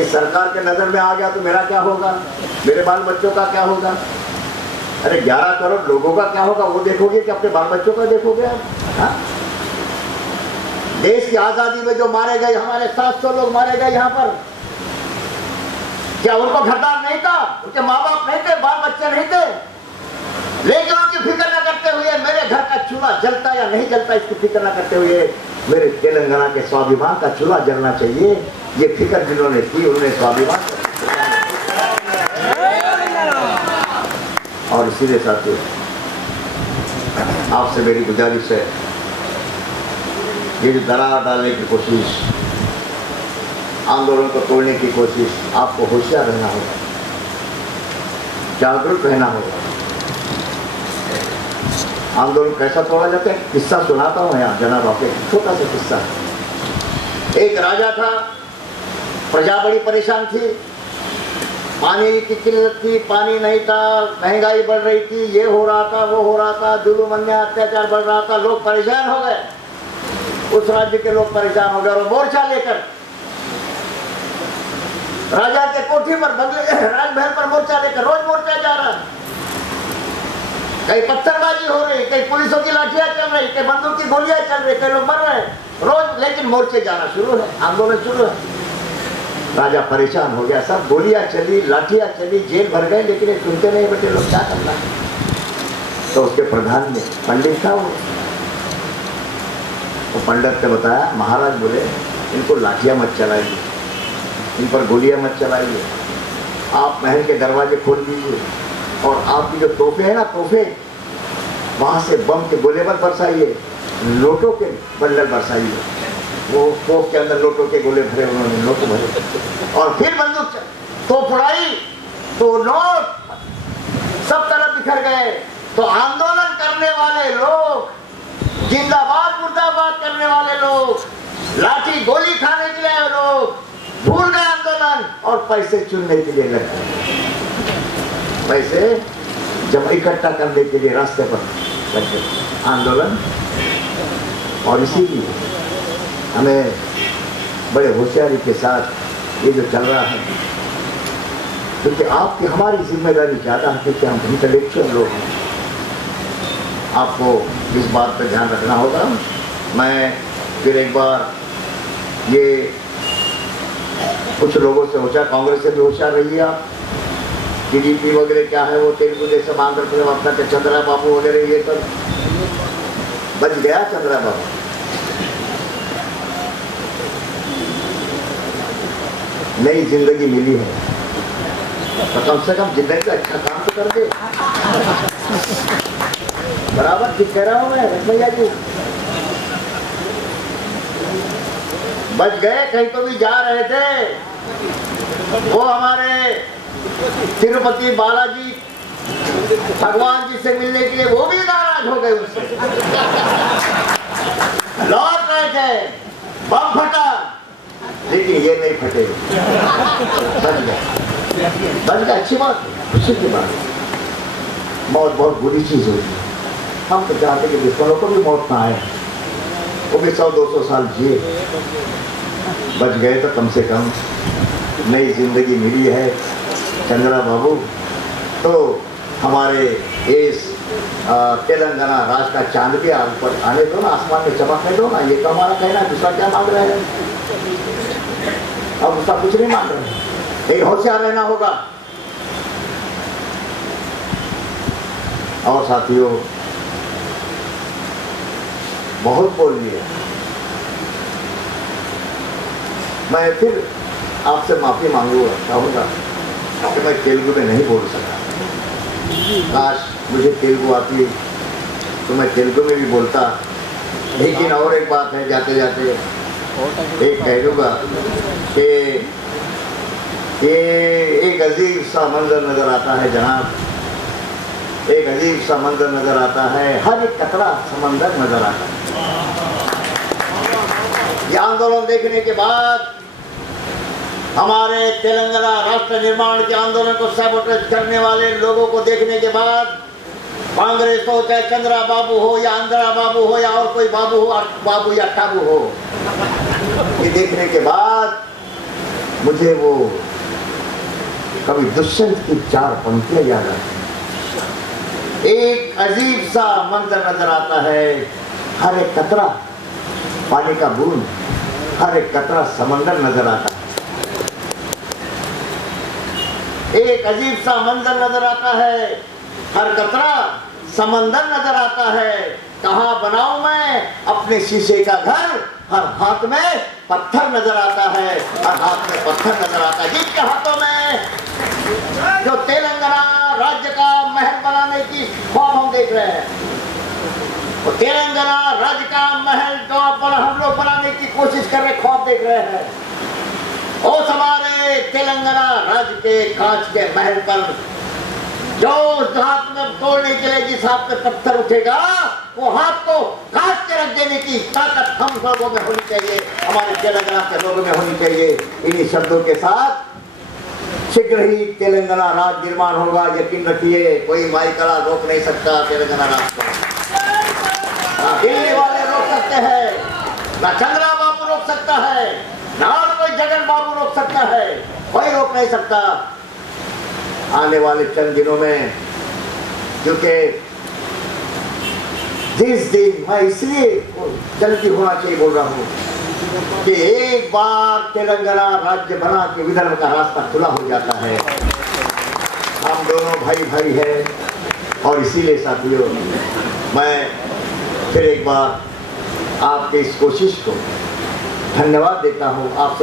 कहीं सरकार के नजर में आ गया तो मेरा क्या होगा, मेरे बाल बच्चों का क्या होगा? अरे 11 करोड़ लोगों का क्या होगा वो देखोगे कि अपने बाल बच्चों का देखोगे आप? हाँ? देश की आजादी में जो मारे गए, हमारे 700 लोग मारे गए यहाँ पर, क्या उनको घरदार नहीं था, उनके माँ बाप नहीं थे, बाल बच्चे नहीं थे? लेकिन उनकी फिक्र न करते हुए, मेरे घर का चूल्हा जलता या नहीं जलता इसकी फिक्र न करते हुए, मेरे तेलंगाना के स्वाभिमान का चूल्हा जलना चाहिए, ये फिक्र जिन्होंने की उन्होंने स्वाभिमान। और इसीलिए साथियों आपसे मेरी गुजारिश है, ये जो दरार डालने की कोशिश, आंदोलन को तोड़ने की कोशिश, आपको होशियार रहना होगा, जागरूक रहना होगा। आंदोलन कैसा तोड़ा जाता है, किस्सा सुनाता हूँ यहाँ जनाब, आपके छोटा सा किस्सा। एक राजा था, प्रजा बड़ी परेशान थी, पानी की किल्लत थी, पानी नहीं था, महंगाई बढ़ रही थी, ये हो रहा था वो हो रहा था, जुल्म अन्याय अत्याचार बढ़ रहा था, लोग परेशान हो गए। उस राज्य के लोग परेशान हो गए और मोर्चा लेकर राजा के कोठी पर, राजमहल पर मोर्चा लेकर, रोज मोर्चा जा रहा है। कहीं पत्थरबाजी हो रही, कहीं पुलिसों की लाठियां चल रही, कहीं बंदूक की गोलियां चल रही, कई लोग मर रहे रोज, लेकिन मोर्चे जाना शुरू है, आंदोलन शुरू है। राजा परेशान हो गया, सब गोलियां चली, लाठियां चली, जेल भर गए, लेकिन ये सुनते नहीं बेटे, लोग क्या करना है? तो उसके प्रधान में पंडित था, वो पंडित ने बताया, महाराज बोले इनको लाठियां मत चलाइए, इन पर गोलियां मत चलाइए, आप महल के दरवाजे खोल दीजिए और आपकी जो तोहफे है ना, तोहफे, वहां से बम के गोले मत बरसाइए, लोटों के बंडल बरसाइए। वो तोप के अंदर लोटों के गोले भरे, उन्होंने लोट भरे और फिर बंदूक तो फुड़ाई, तो नोट सब तरफ बिखर गए। तो आंदोलन करने वाले लोग, जिंदाबाद मुर्दाबाद करने वाले लोग, लाठी गोली खाने के लिए लोग भूल गए आंदोलन और पैसे चुनने के लिए लग गए, पैसे जब इकट्ठा करने के लिए रास्ते पर लग गए आंदोलन। और इसीलिए हमें बड़े होशियारी के साथ ये जो चल रहा है, क्योंकि आपकी हमारी जिम्मेदारी ज़्यादा है, क्योंकि हम इंटेलेक्चुअल लोग हैं, आपको इस बात पर ध्यान रखना होगा। मैं फिर एक बार ये कुछ लोगों से होशियार, कांग्रेस से भी होशियार रही आप, टीडीपी वगैरह क्या है वो, तेलुगु देशम, आंध्र प्रदेश, अपना के चंद्रा बाबू वगैरह, ये सब बच गया। चंद्रा बाबू नई जिंदगी मिली है, तो कम से कम जिंदगी का अच्छा काम तो कर दे। बराबर ठीक कह रहा हूँ मैं रसमैया जी? बच गए, कहीं तो भी जा रहे थे, वो हमारे तिरुपति बालाजी भगवान जी से मिलने के लिए वो भी नाराज हो गए, उससे लौट रहे थे, बम फटा, लेकिन ये नहीं फटे, बच गए, अच्छी बात, खुशी की बात। मौत बहुत बुरी चीज होती है, हम तो चाहते कि दुश्मनों को भी मौत ना आए, वो भी 100-200 साल जिए, बच गए तो कम से कम नई जिंदगी मिली है। चंद्रा बाबू तो हमारे इस तेलंगाना राज्य का चांद के ऊपर आने दो ना, आसमान में चमकने दो ना, ये तो हमारा कहना है, दूसरा क्या मांग रहे हैं? अब उसका कुछ नहीं मांग रहे हैं, लेकिन होशियार रहना होगा। और साथियों बहुत बोल लिया, मैं फिर आपसे माफी मांगूंगा, चाहूँगा कि मैं तेलुगु में नहीं बोल सका, काश मुझे तेलुगु आती तो मैं तेलुगु में भी बोलता। लेकिन और एक बात है, जाते जाते एक कह दूँगा कि ये एक अजीब सा मंजर नज़र आता है जनाब, एक अजीब सा मंजर नज़र आता है, हर एक कतरा समंदर नज़र आता है। ये आंदोलन देखने के बाद, हमारे तेलंगाना राष्ट्र निर्माण के आंदोलन को सबोटेज करने वाले लोगों को देखने के बाद, कांग्रेस हो, चाहे चंद्रा बाबू हो या आंध्रा बाबू हो या और कोई बाबू हो, बाबू या टाबू हो, ये देखने के बाद मुझे वो कवि दुष्यंत की 4 पंक्तियां याद आती। एक अजीब सा मंजर नजर आता है, हर एक कतरा पानी का बूंद, हर एक कतरा समंदर नजर आता है। एक अजीब सा मंजर नजर आता है, हर कतरा समंदर नजर आता है। कहाँ बनाऊं मैं अपने शीशे का घर, हर हाथ में पत्थर नजर आता है, हर हाथ में पत्थर नजर आता है। जिसके हाथों में जो तेलंगाना राज्य का महल बनाने की ख्वाब हम देख रहे हैं, वो तेलंगाना राज्य का महल जो हम लोग बनाने की कोशिश कर रहे, ख्वाब देख रहे हैं, उस हमारे तेलंगाना राज्य के कांच के महल पर जो उस हाथ में तोड़ने के लिए जिस हाथ में पत्थर उठेगा, वो हाथ को काट के रख देने की ताकत हम लोगों में होनी चाहिए, हमारे तेलंगाना के लोगों में होनी चाहिए। इन्हीं शब्दों के साथ शीघ्र ही तेलंगाना राज्य निर्माण होगा, यकीन रखिए। कोई वाईकड़ा रोक नहीं सकता तेलंगाना राज्य को। ना दिल्ली वाले रोक सकते हैं, ना चंद्रा बाबू रोक सकता है, ना और कोई जगन बाबू रोक सकता है, कोई रोक नहीं सकता। आने वाले चंद दिनों में, क्योंकि जिस दिन मैं इसलिए जल्दी होना चाहिए बोल रहा हूँ कि एक बार तेलंगाना राज्य बना के विदर्भ का रास्ता खुला हो जाता है। हम दोनों भाई भाई हैं और इसीलिए साथियों मैं फिर एक बार आपके इस कोशिश को धन्यवाद देता हूँ। आप